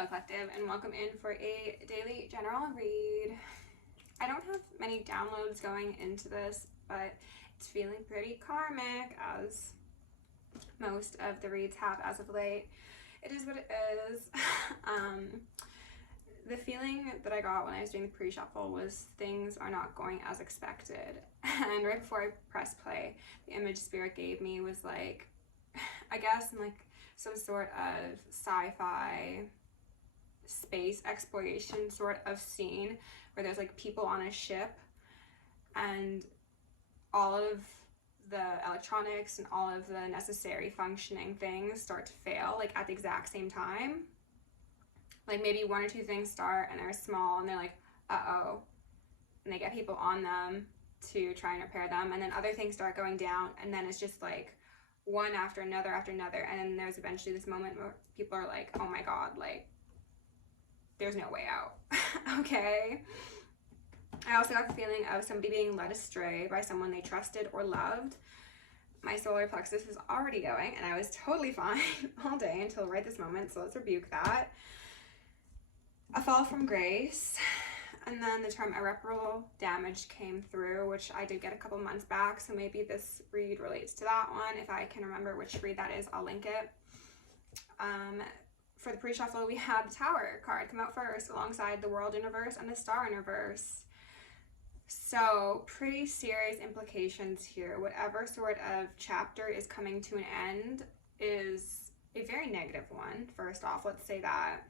Hello collective, and welcome in for a daily general read. I don't have many downloads going into this, but it's feeling pretty karmic, as most of the reads have as of late. It is what it is. The feeling that I got when I was doing the pre-shuffle was things are not going as expected. And right before I pressed play, the image spirit gave me was like, I guess in like some sort of sci-fi space exploration sort of scene where there's like people on a ship and all of the electronics and all of the necessary functioning things start to fail like at the exact same time. Like maybe one or two things start and they're small and they're like, uh-oh, and they get people on them to try and repair them, and then other things start going down, and then it's just like one after another, and then there's eventually this moment where people are like, oh my god, like there's no way out. Okay. I also got the feeling of somebody being led astray by someone they trusted or loved. My solar plexus was already going and I was totally fine all day until right this moment, so let's rebuke that. A fall from grace, and then the term irreparable damage came through, which I did get a couple months back, so maybe this read relates to that one. If I can remember which read that is, I'll link it. For the pre-shuffle, we had the Tower card come out first, alongside the World in reverse and the Star in reverse. So pretty serious implications here. Whatever sort of chapter is coming to an end is a very negative one, first off, let's say that.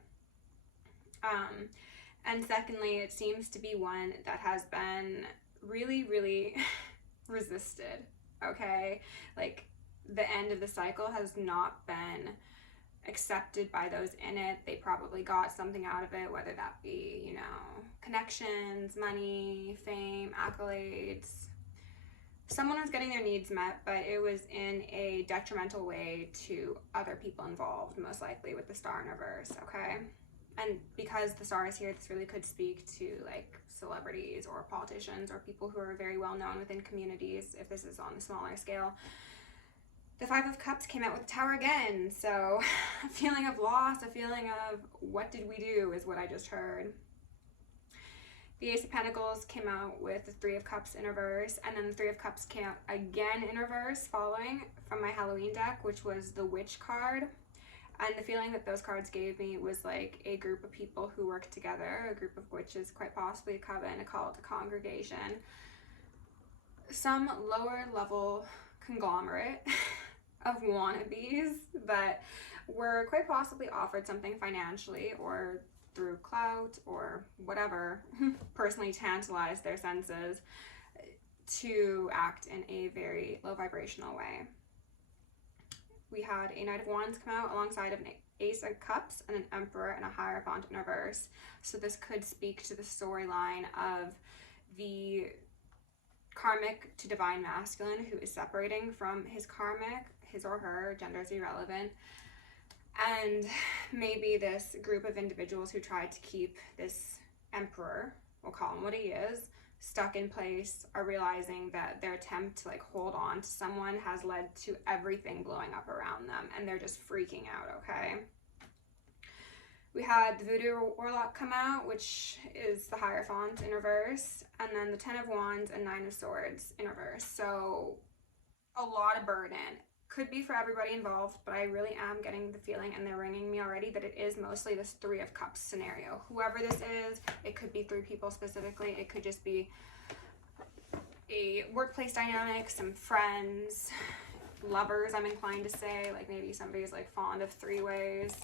And secondly, it seems to be one that has been really, really resisted, okay? Like, the end of the cycle has not been accepted by those in it. They probably got something out of it, whether that be, you know, connections, money, fame, accolades. Someone was getting their needs met, but it was in a detrimental way to other people involved, most likely with the Star in reverse, okay? And because the Star is here, this really could speak to like celebrities or politicians or people who are very well known within communities, if this is on a smaller scale. The Five of Cups came out with the Tower again, so a feeling of loss, a feeling of what did we do is what I just heard. The Ace of Pentacles came out with the Three of Cups in reverse, and then the Three of Cups came out again in reverse, following from my Halloween deck, which was the Witch card. And the feeling that those cards gave me was like a group of people who work together, a group of witches, quite possibly a coven, a cult, a congregation, some lower level conglomerate of wannabes that were quite possibly offered something financially or through clout or whatever personally tantalized their senses to act in a very low vibrational way. We had a Knight of Wands come out alongside of an Ace of Cups and an Emperor and a Hierophant in reverse. So this could speak to the storyline of the karmic to divine masculine who is separating from his karmic, his or her, gender is irrelevant. And maybe this group of individuals who tried to keep this Emperor, we'll call him what he is, stuck in place, are realizing that their attempt to like hold on to someone has led to everything blowing up around them, and they're just freaking out, okay? We had the Voodoo Warlock come out, which is the Hierophant in reverse, and then the Ten of Wands and Nine of Swords in reverse. So a lot of burden. Could be for everybody involved, but I really am getting the feeling, and they're ringing me already, that it is mostly this Three of Cups scenario. Whoever this is, it could be three people specifically. It could just be a workplace dynamic, some friends, lovers, I'm inclined to say. Like maybe somebody's like fond of three-ways.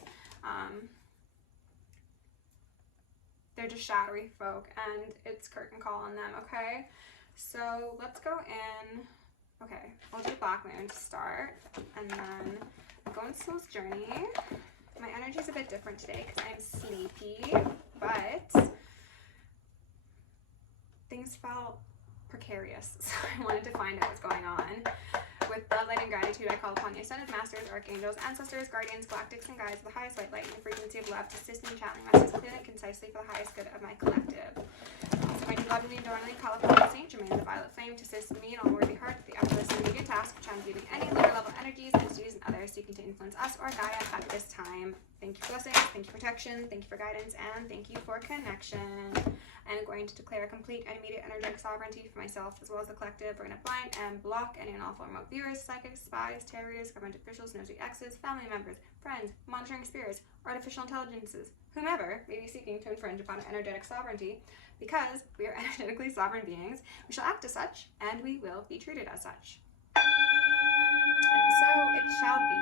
They're just shadowy folk, and it's curtain call on them, okay? So let's go in. Okay, I'll do Black Moon to start, and then go on Soul's Journey. My energy is a bit different today because I'm sleepy, but things felt precarious, so I wanted to find out what's going on. With blood, light, and gratitude, I call upon the ascended masters, archangels, ancestors, guardians, galactics, and guides of the highest white light and the frequency of love to assist me in channeling messages clearly and concisely for the highest good of my collective. So I'm going to lovingly, adorningly call upon Saint Germain, the violet flame, to assist me and all worthy hearts with the effortless and immediate task of transmuting any lower level energies, entities, and others seeking to influence us or guide us at this time. Thank you for blessings, thank you for protection, thank you for guidance, and thank you for connection. I'm going to declare complete and immediate energetic sovereignty for myself as well as the collective. We're going to blind and block any and all remote viewers, psychics, spies, tarot readers, government officials, nosy exes, family members, friends, monitoring spirits, artificial intelligences, whomever may be seeking to infringe upon our energetic sovereignty. Because we are energetically sovereign beings, we shall act as such, and we will be treated as such. And so it shall be.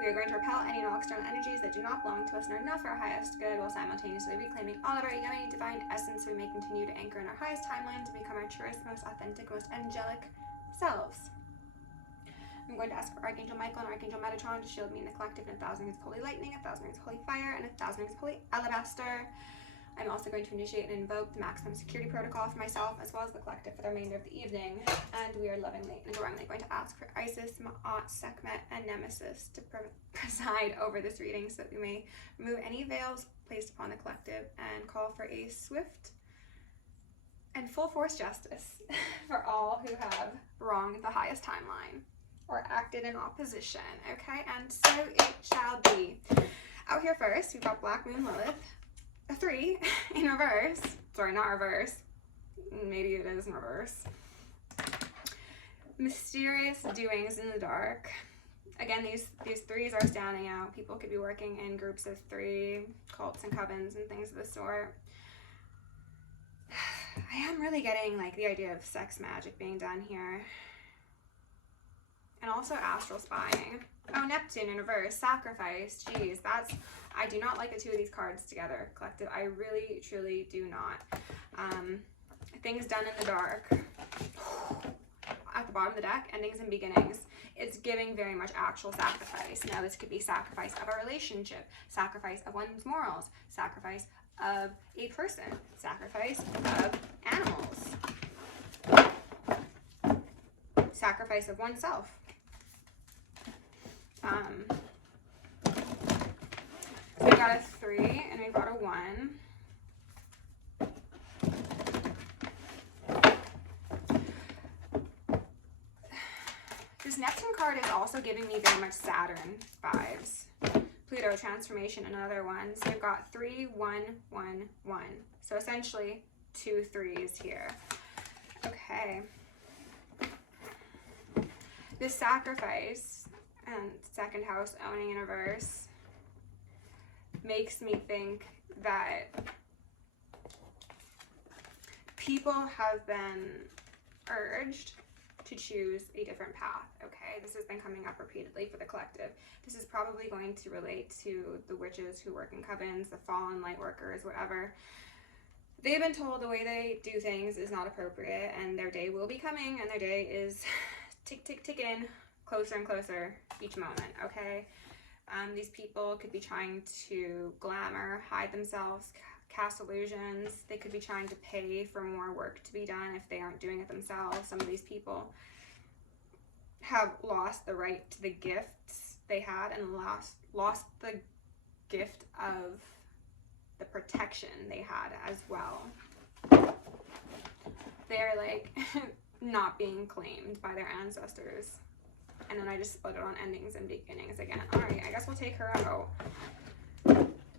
We are going to repel any and all external energies that do not belong to us and are not for our highest good, while simultaneously reclaiming all of our yummy divine essence, so we may continue to anchor in our highest timeline to become our truest, most authentic, most angelic selves. I'm going to ask for Archangel Michael and Archangel Metatron to shield me in the collective in 1,000 rings of holy lightning, 1,000 rings of holy fire, and 1,000 rings of holy alabaster. I'm also going to initiate and invoke the maximum security protocol for myself as well as the collective for the remainder of the evening. And we are lovingly and adoringly going to ask for Isis, Ma'at, Sekhmet, and Nemesis to preside over this reading so that we may remove any veils placed upon the collective and call for a swift and full force justice for all who have wronged the highest timeline or acted in opposition. Okay, and so it shall be. Out here first, we've got Black Moon Lilith, a 3 in reverse. Sorry, not reverse. Maybe it is in reverse. Mysterious doings in the dark. Again, these 3s are standing out. People could be working in groups of 3, cults and covens and things of the sort. I am really getting like the idea of sex magic being done here. And also astral spying. Oh, Neptune in reverse, sacrifice. Jeez, that's, I do not like the 2 of these cards together, collective. I really, truly do not. Things done in the dark. At the bottom of the deck, endings and beginnings. It's giving very much actual sacrifice. Now, this could be sacrifice of a relationship, sacrifice of one's morals, sacrifice of a person, sacrifice of animals, sacrifice of oneself. So we got a 3 and we've got a 1. This Neptune card is also giving me very much Saturn vibes. Pluto transformation, another one. So we've got 3, 1, 1, 1. So essentially 2 3s here. Okay. This sacrifice and second house owning in reverse makes me think that people have been urged to choose a different path. Okay, this has been coming up repeatedly for the collective. This is probably going to relate to the witches who work in covens, the fallen light workers, whatever. They've been told the way they do things is not appropriate, and their day will be coming, and their day is ticking closer and closer each moment. Okay, these people could be trying to glamour, hide themselves, cast illusions. They could be trying to pay for more work to be done if they aren't doing it themselves. Some of these people have lost the right to the gifts they had and lost the gift of the protection they had as well. They're like not being claimed by their ancestors. And then I just split it on endings and beginnings again. Alright, I guess we'll take her out.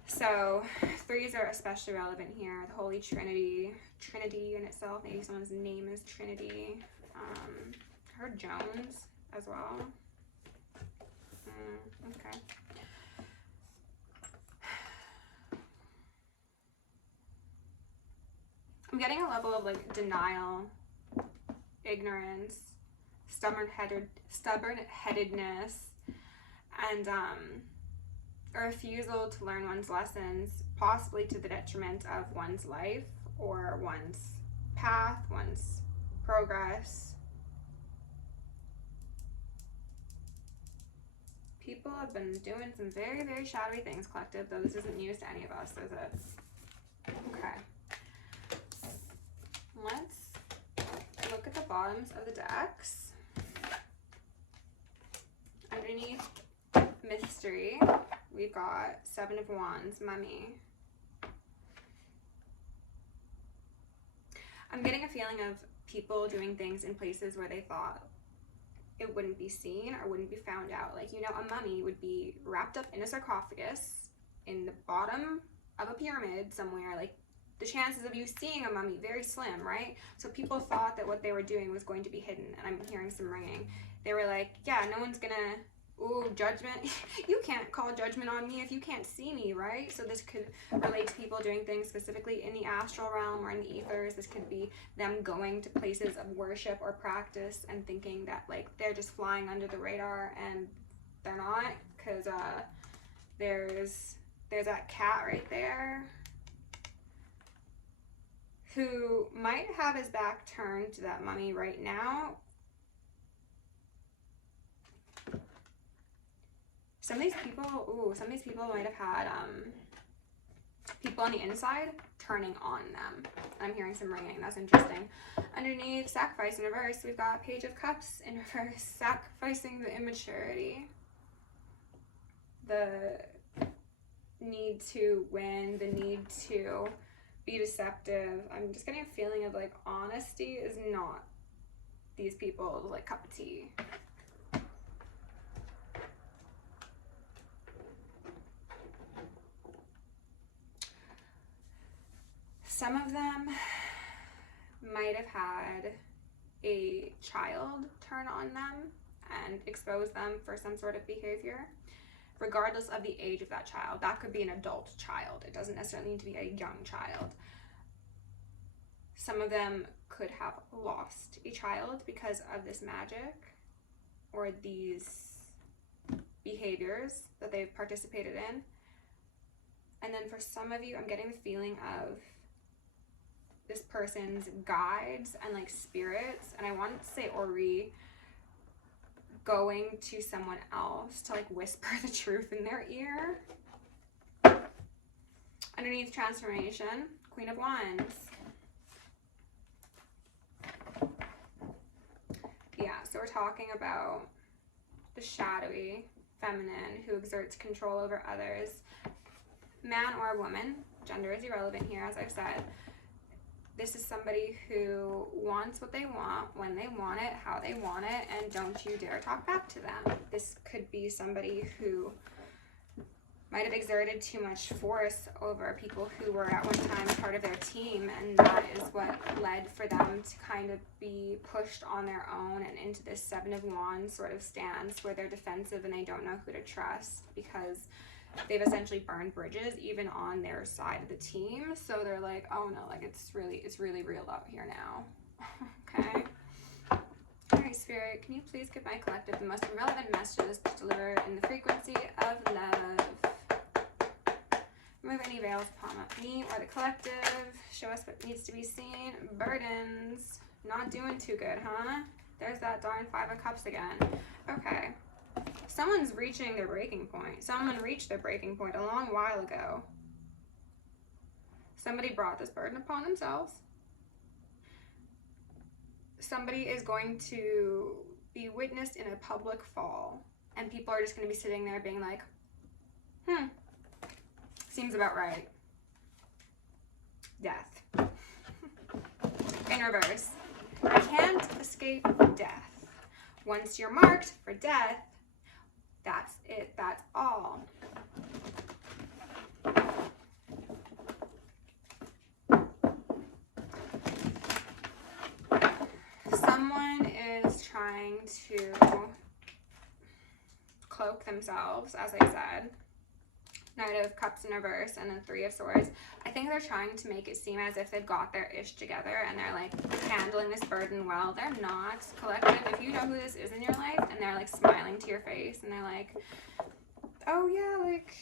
So 3s are especially relevant here. The Holy Trinity in itself. Maybe someone's name is Trinity. I heard Jones as well. Okay. I'm getting a level of like denial, ignorance, stubborn-headedness, and a refusal to learn one's lessons, possibly to the detriment of one's life or one's path, one's progress. People have been doing some very, very shadowy things, collective, though this isn't news to any of us, is it? Okay. Let's look at the bottoms of the decks. Underneath mystery, we've got 7 of Wands, Mummy. I'm getting a feeling of people doing things in places where they thought it wouldn't be seen or wouldn't be found out. Like, you know, a mummy would be wrapped up in a sarcophagus in the bottom of a pyramid somewhere. Like, the chances of you seeing a mummy, very slim, right? So people thought that what they were doing was going to be hidden, and I'm hearing some ringing. They were like, yeah, no one's gonna, ooh, judgment. You can't call judgment on me if you can't see me, right? So this could relate to people doing things specifically in the astral realm or in the ethers. This could be them going to places of worship or practice and thinking that, like, they're just flying under the radar, and they're not, because there's that cat right there who might have his back turned to that mummy right now. Some of these people might have had people on the inside turning on them. I'm hearing some ringing. That's interesting. Underneath, sacrifice in reverse, we've got Page of Cups in reverse, sacrificing the immaturity, the need to win, the need to be deceptive. I'm just getting a feeling of, like, honesty is not these people's, like, cup of tea. Some of them might have had a child turn on them and expose them for some sort of behavior, regardless of the age of that child. That could be an adult child. It doesn't necessarily need to be a young child. Some of them could have lost a child because of this magic or these behaviors that they've participated in. And then for some of you, I'm getting the feeling of this person's guides and, like, spirits, and I wanted to say Ori, going to someone else to, like, whisper the truth in their ear. Underneath, transformation, Queen of Wands. Yeah, so we're talking about the shadowy feminine who exerts control over others. Man or woman, gender is irrelevant here, as I've said. This is somebody who wants what they want, when they want it, how they want it, and don't you dare talk back to them. This could be somebody who might have exerted too much force over people who were at one time part of their team, and that is what led for them to kind of be pushed on their own and into this 7 of Wands sort of stance where they're defensive and they don't know who to trust because they've essentially burned bridges even on their side of the team. So they're like, oh no, like it's really real out here now. Okay. All right, Spirit, can you please give my collective the most relevant messages to deliver in the frequency of love? Remove any veils upon me or the collective. Show us what needs to be seen. Burdens. Not doing too good, huh? There's that darn 5 of Cups again. Okay. Someone's reaching their breaking point. Someone reached their breaking point a long while ago. Somebody brought this burden upon themselves. Somebody is going to be witnessed in a public fall. And people are just going to be sitting there being like, seems about right. Death. In reverse. You can't escape death. Once you're marked for death, that's it. That's all. Someone is trying to cloak themselves, as I said. Knight of Cups in reverse and then 3 of Swords. I think they're trying to make it seem as if they've got their ish together and they're like handling this burden well. They're not. Collective, if you know who this is in your life and they're like smiling to your face and they're like, oh yeah, like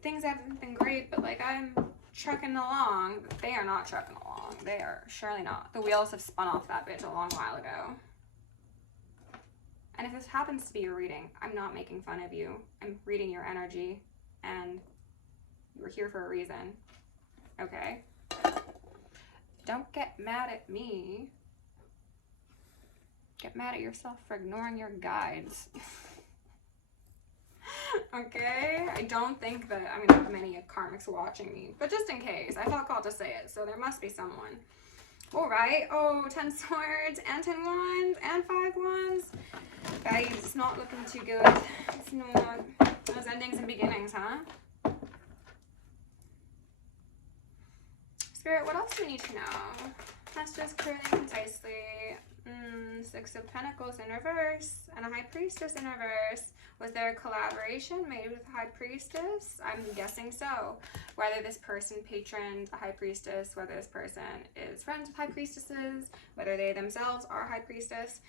things haven't been great, but like I'm trucking along. They are not trucking along. They are surely not. The wheels have spun off that bitch a long while ago. And if this happens to be your reading, I'm not making fun of you. I'm reading your energy. And you're here for a reason, okay? Don't get mad at me. Get mad at yourself for ignoring your guides. Okay, I don't think that I'm gonna have many karmics watching me, but just in case, I felt called to say it, so there must be someone. All right. Oh, 10 swords and 10 wands and 5 wands. Guys, it's not looking too good. It's not. Those endings and beginnings, huh? Spirit, what else do we need to know? Messages clearly and concisely. 6 of Pentacles in reverse and a High Priestess in reverse. Was there a collaboration made with a High Priestess? I'm guessing so. Whether this person patroned a High Priestess, whether this person is friends with High Priestesses, whether they themselves are a High Priestess.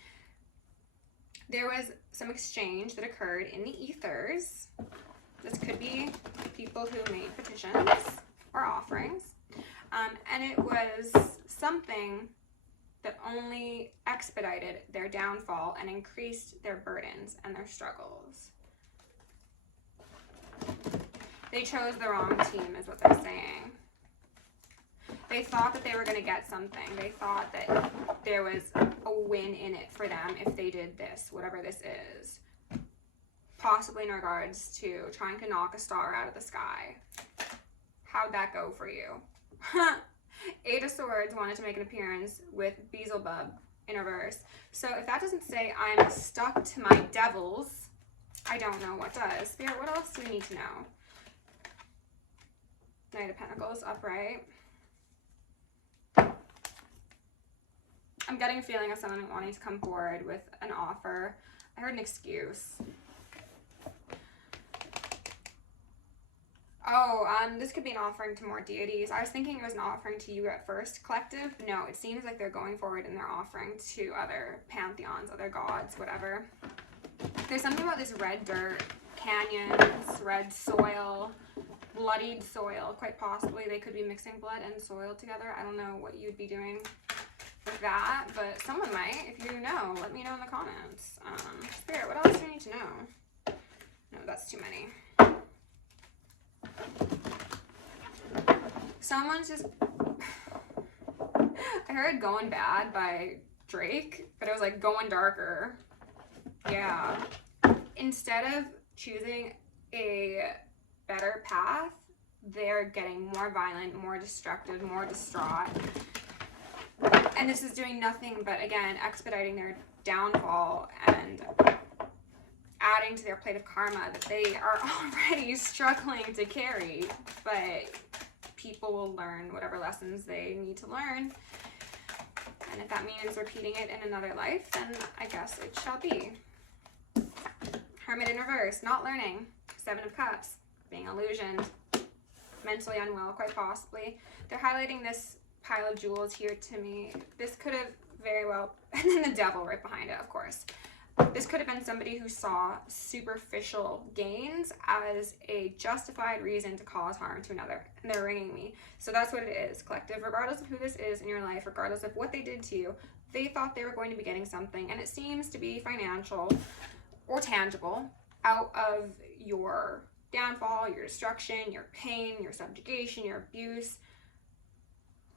There was some exchange that occurred in the ethers. This could be people who made petitions or offerings. And it was something that only expedited their downfall and increased their burdens and their struggles. They chose the wrong team, is what they're saying. They thought that they were going to get something. They thought that there was a win in it for them if they did this, whatever this is. Possibly in regards to trying to knock a star out of the sky. How'd that go for you? 8 of Swords wanted to make an appearance with Beelzebub in reverse. So if that doesn't say I'm stuck to my devils, I don't know what does. Spirit, what else do we need to know? Knight of Pentacles upright. I'm getting a feeling of someone wanting to come forward with an offer. I heard an excuse. Oh, this could be an offering to more deities. I was thinking it was an offering to you at first, collective. No, it seems like they're going forward and they're offering to other pantheons, other gods, whatever. There's something about this red dirt, canyons, red soil, bloodied soil. Quite possibly they could be mixing blood and soil together. I don't know what you'd be doing with that, but someone might. If you know, let me know in the comments. Spirit, what else do you need to know? No, that's too many. Someone's just... I heard Going Bad by Drake, but it was like Going Darker. Yeah. Instead of choosing a better path, they're getting more violent, more destructive, more distraught. And this is doing nothing but, again, expediting their downfall and adding to their plate of karma that they are already struggling to carry. But people will learn whatever lessons they need to learn. And if that means repeating it in another life, then I guess it shall be. Hermit in reverse, not learning. 7 of Cups, being illusioned. Mentally unwell, quite possibly. They're highlighting this pile of jewels here to me. This could have very well, and then the devil right behind it, of course. This could have been somebody who saw superficial gains as a justified reason to cause harm to another. And they're ringing me. So that's what it is, collective. Regardless of who this is in your life, regardless of what they did to you, they thought they were going to be getting something. And it seems to be financial or tangible out of your downfall, your destruction, your pain, your subjugation, your abuse,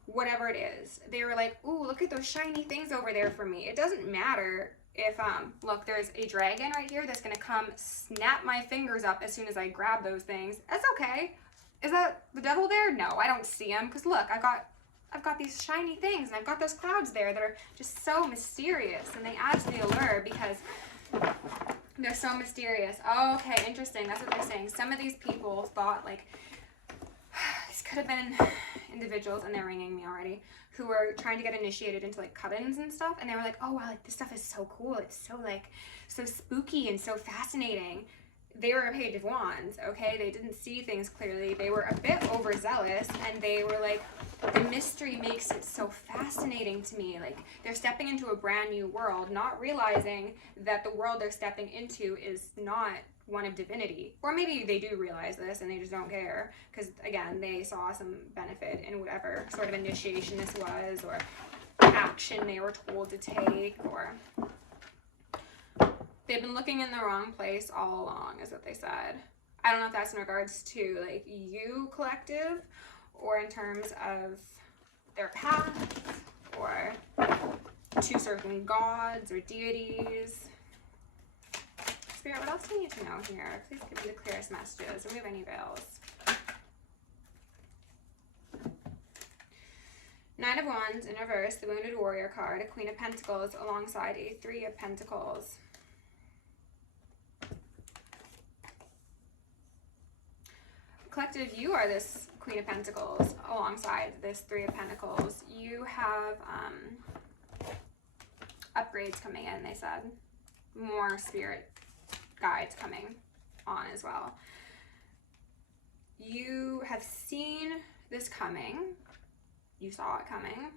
whatever it is. They were like, ooh, look at those shiny things over there for me. It doesn't matter if, look, there's a dragon right here that's going to come snap my fingers up as soon as I grab those things. That's okay. Is that the devil there? No, I don't see him, because look, I've got these shiny things, and I've got those clouds there that are just so mysterious, and they add to the allure because they're so mysterious. Oh, okay, interesting. That's what they're saying. Some of these people thought, like, these could have been individuals, and they're ringing me already, who were trying to get initiated into like covens and stuff, and they were like, oh wow, like this stuff is so cool, it's so like so spooky and so fascinating. They were a Page of Wands, okay? They didn't see things clearly. They were a bit overzealous, and they were like, the mystery makes it so fascinating to me. Like, they're stepping into a brand new world, not realizing that the world they're stepping into is not one of divinity. Or maybe they do realize this and they just don't care, because again, they saw some benefit in whatever sort of initiation this was, or action they were told to take, or they've been looking in the wrong place all along, is what they said. I don't know if that's in regards to like you, collective, or in terms of their path, or to certain gods or deities. Spirit, what else do we need to know here? Please give me the clearest messages. Remove any veils. Nine of Wands in reverse, the Wounded Warrior card, a Queen of Pentacles alongside a Three of Pentacles. Collective, you are this Queen of Pentacles alongside this Three of Pentacles. You have upgrades coming in, they said. More spirit guides coming on as well. You have seen this coming. You saw it coming.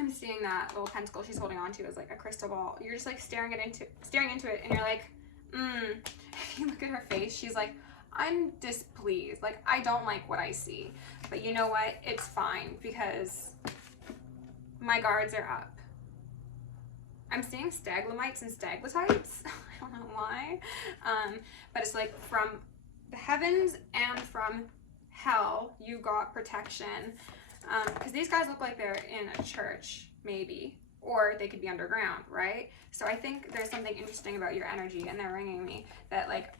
I'm seeing that little pentacle she's holding on to as like a crystal ball. You're just like staring into it, and you're like, If you look at her face, she's like, I'm displeased. Like, I don't like what I see. But you know what? It's fine because my guards are up. I'm seeing staglamites and staglatites. I don't know why. But it's like from the heavens and from hell, you got protection. Because these guys look like they're in a church, maybe. Or they could be underground, right? So I think there's something interesting about your energy, and they're ringing me, that like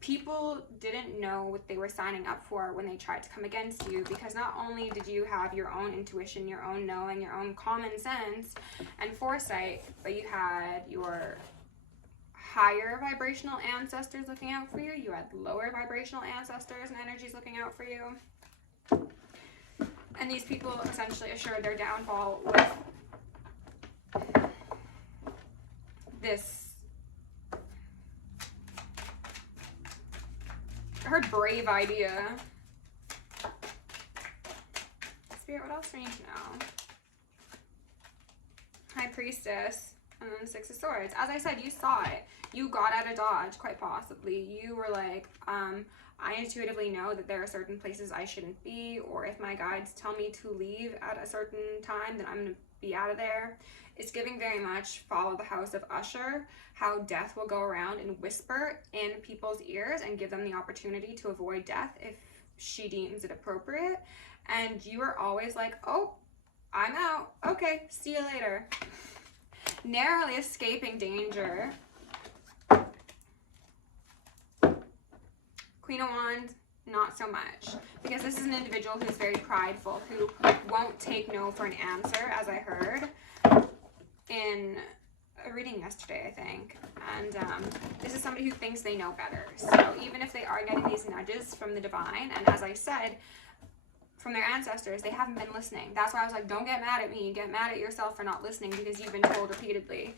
people didn't know what they were signing up for when they tried to come against you, because not only did you have your own intuition, your own knowing, your own common sense and foresight, but you had your higher vibrational ancestors looking out for you. You had lower vibrational ancestors and energies looking out for you. And these people essentially assured their downfall with this, her brave idea. Spirit, what else do we need to know? High Priestess, and then Six of Swords. As I said, you saw it. You got out of dodge, quite possibly. You were like, I intuitively know that there are certain places I shouldn't be, or if my guides tell me to leave at a certain time, then I'm going to be out of there. It's giving very much follow the house of Usher, how death will go around and whisper in people's ears and give them the opportunity to avoid death if she deems it appropriate. And you are always like, oh, I'm out. Okay, see you later. Narrowly escaping danger. Queen of Wands, not so much. Because this is an individual who's very prideful, who won't take no for an answer, as I heard in a reading yesterday, I think. And this is somebody who thinks they know better. So even if they are getting these nudges from the divine, and as I said, from their ancestors, they haven't been listening. That's why I was like, don't get mad at me. Get mad at yourself for not listening, because you've been told repeatedly.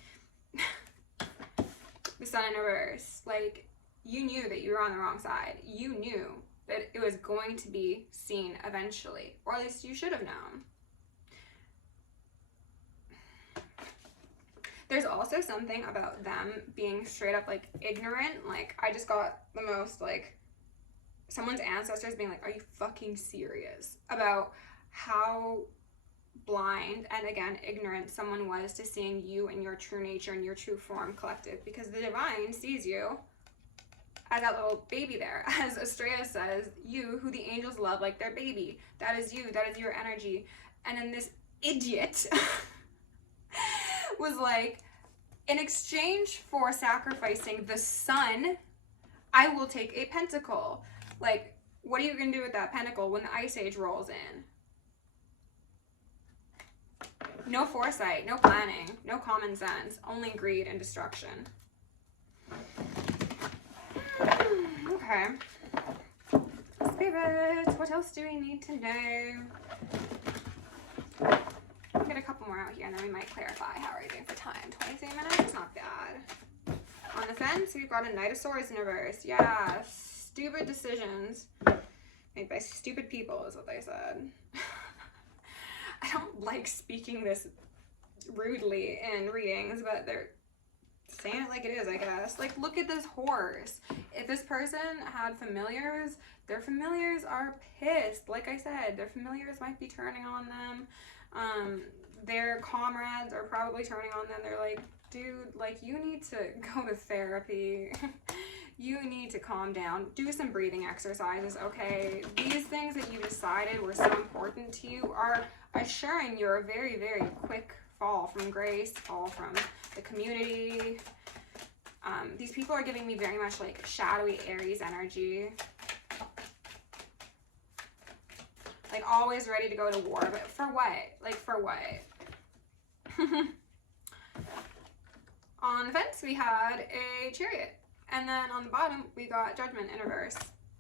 The Sun in reverse. Like, you knew that you were on the wrong side. You knew that it was going to be seen eventually. Or at least you should have known. There's also something about them being straight up, like, ignorant. Like, I just got the most, like, someone's ancestors being like, are you fucking serious? About how blind and, again, ignorant someone was to seeing you in your true nature and your true form, collective. Because the divine sees you as that little baby there. As Estrella says, you who the angels love like their baby. That is you. That is your energy. And then this idiot was like, in exchange for sacrificing the sun, I will take a pentacle. Like, what are you going to do with that pentacle when the Ice Age rolls in? No foresight, no planning, no common sense, only greed and destruction. Okay. Spirit, what else do we need to know? We'll get a couple more out here, and then we might clarify. How are you doing for time? 23 minutes? It's not bad. On the fence, we've got a Knight of Swords in reverse. Yeah, stupid decisions made by stupid people is what they said. I don't like speaking this rudely in readings, but they're saying it like it is, I guess. Like, look at this horse. If this person had familiars, their familiars are pissed. Like I said, their familiars might be turning on them. Their comrades are probably turning on them. They're like, dude, like, you need to go to therapy. You need to calm down. Do some breathing exercises, okay? These things that you decided were so important to you are assuring you're a very, very quick fall from grace, fall from the community. These people are giving me very much like shadowy Aries energy. Like always ready to go to war, but for what? Like for what? On the fence, we had a Chariot. And then on the bottom, we got Judgment in reverse.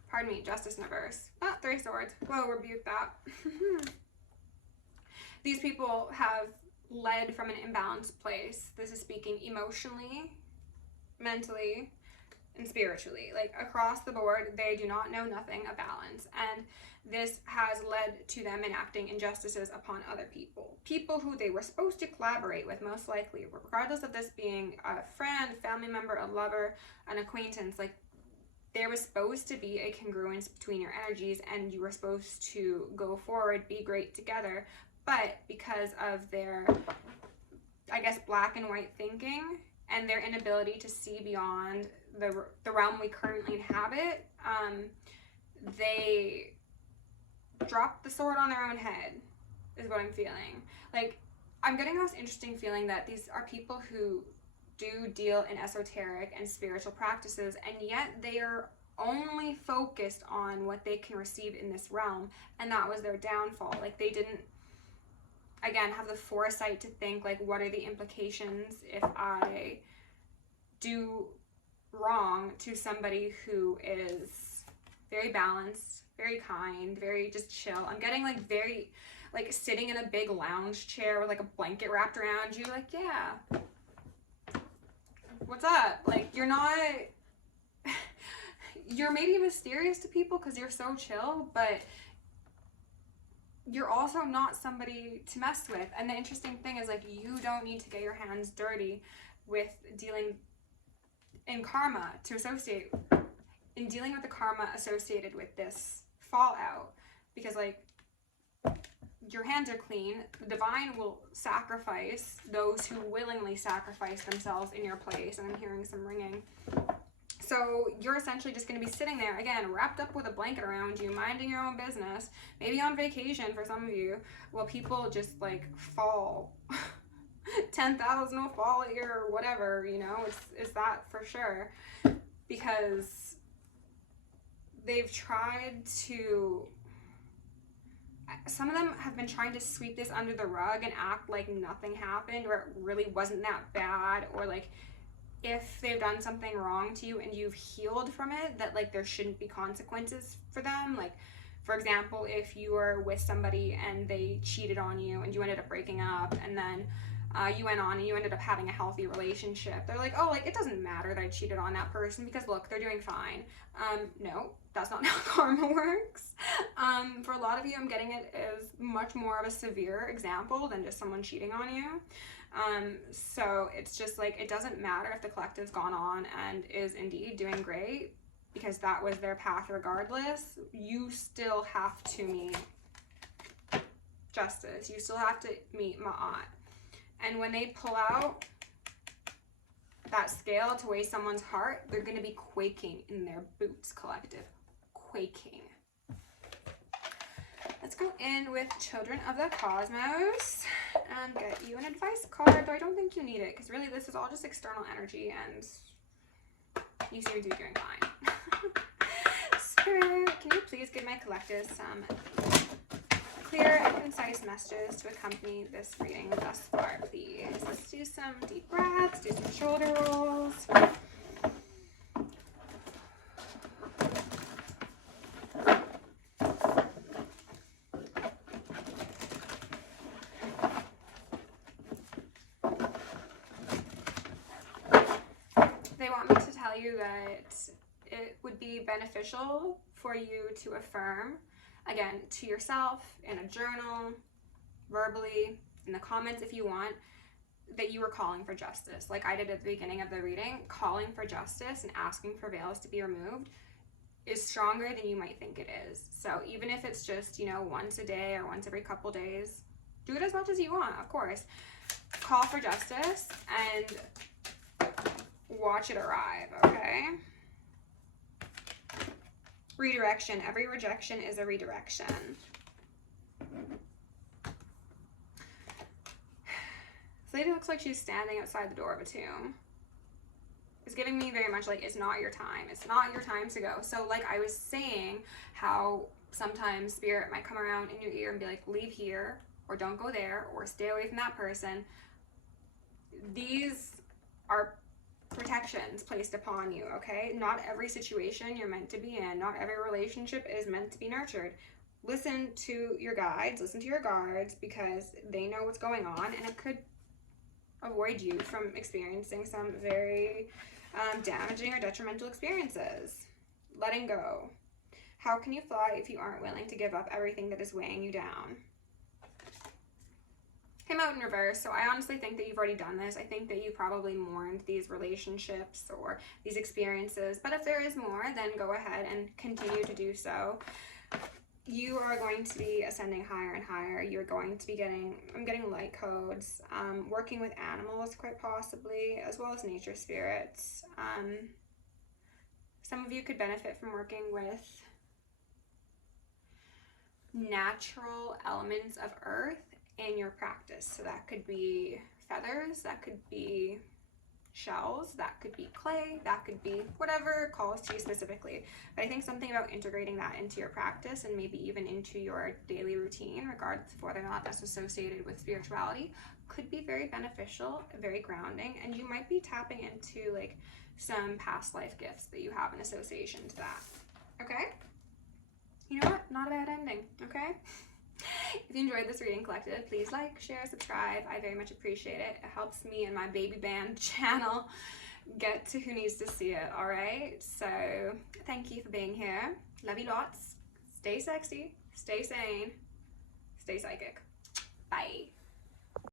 Pardon me, Justice in reverse. Ah, 3 swords. Whoa, rebuke that. These people have led from an imbalanced place. This is speaking emotionally, mentally, and spiritually. Like across the board, they do not know nothing of balance. And this has led to them enacting injustices upon other people. People who they were supposed to collaborate with, most likely, regardless of this being a friend, family member, a lover, an acquaintance. Like there was supposed to be a congruence between your energies and you were supposed to go forward, be great together. But because of their, I guess, black and white thinking and their inability to see beyond the realm we currently inhabit, they dropped the sword on their own head, is what I'm feeling. Like, I'm getting this interesting feeling that these are people who do deal in esoteric and spiritual practices, and yet they are only focused on what they can receive in this realm, and that was their downfall. Like, they didn't, again, have the foresight to think, like, what are the implications if I do wrong to somebody who is very balanced, very kind, very just chill. I'm getting like very, like sitting in a big lounge chair with like a blanket wrapped around you. Like, yeah, what's up? Like, you're not, you're maybe mysterious to people because you're so chill, but you're also not somebody to mess with. And the interesting thing is, like, you don't need to get your hands dirty with dealing in karma to associate, in dealing with the karma associated with this fallout, because like your hands are clean. The divine will sacrifice those who willingly sacrifice themselves in your place. And I'm hearing some ringing. So you're essentially just going to be sitting there, again, wrapped up with a blanket around you, minding your own business, maybe on vacation for some of you, while people just like fall. 10,000 will fall at your whatever, you know, it's that for sure. Because they've tried to, some of them have been trying to sweep this under the rug and act like nothing happened, or it really wasn't that bad, or like if they've done something wrong to you and you've healed from it, that like there shouldn't be consequences for them. Like, for example, if you were with somebody and they cheated on you and you ended up breaking up, and then you went on and you ended up having a healthy relationship, they're like, oh, like it doesn't matter that I cheated on that person because look, they're doing fine. No, that's not how karma works. For a lot of you, I'm getting it as much more of a severe example than just someone cheating on you. So it's just like, it doesn't matter if the collective's gone on and is indeed doing great, because that was their path regardless. You still have to meet justice. You still have to meet Ma'at. And when they pull out that scale to weigh someone's heart, they're going to be quaking in their boots, collective. Quaking. Let's go in with Children of the Cosmos and get you an advice card, though I don't think you need it, because really this is all just external energy and you seem to be doing fine. Spirit, can you please give my collective some clear and concise messages to accompany this reading thus far, please? Let's do some deep breaths, do some shoulder rolls. They want me to tell you that it would be beneficial for you to affirm, again, to yourself, in a journal, verbally, in the comments if you want, that you were calling for justice. Like I did at the beginning of the reading, calling for justice and asking for veils to be removed is stronger than you might think it is. So even if it's just, you know, once a day or once every couple days, do it as much as you want, of course. Call for justice and watch it arrive, okay? Redirection. Every rejection is a redirection. This lady looks like she's standing outside the door of a tomb. It's giving me very much like, it's not your time. It's not your time to go. So like I was saying, how sometimes spirit might come around in your ear and be like, leave here, or don't go there, or stay away from that person. These are protections placed upon you, okay? Not every situation you're meant to be in. Not every relationship is meant to be nurtured. Listen to your guides, listen to your guards, because they know what's going on, and it could avoid you from experiencing some very damaging or detrimental experiences. Letting go. How can you fly if you aren't willing to give up everything that is weighing you down? Came out in reverse, so I honestly think that you've already done this. I think that you probably mourned these relationships or these experiences, but if there is more, then go ahead and continue to do so. You are going to be ascending higher and higher. You're going to be getting, I'm getting light codes, working with animals quite possibly, as well as nature spirits. Some of you could benefit from working with natural elements of earth in your practice. So that could be feathers, that could be shells, that could be clay, that could be whatever calls to you specifically. But I think something about integrating that into your practice and maybe even into your daily routine, regardless of whether or not that's associated with spirituality, could be very beneficial, very grounding, and you might be tapping into like some past life gifts that you have in association to that. Okay? You know what? Not a bad ending, okay? If you enjoyed this reading collective, please like, share, subscribe. I very much appreciate it. It helps me and my baby band channel get to who needs to see it, all right? So thank you for being here. Love you lots. Stay sexy, stay sane, stay psychic. Bye.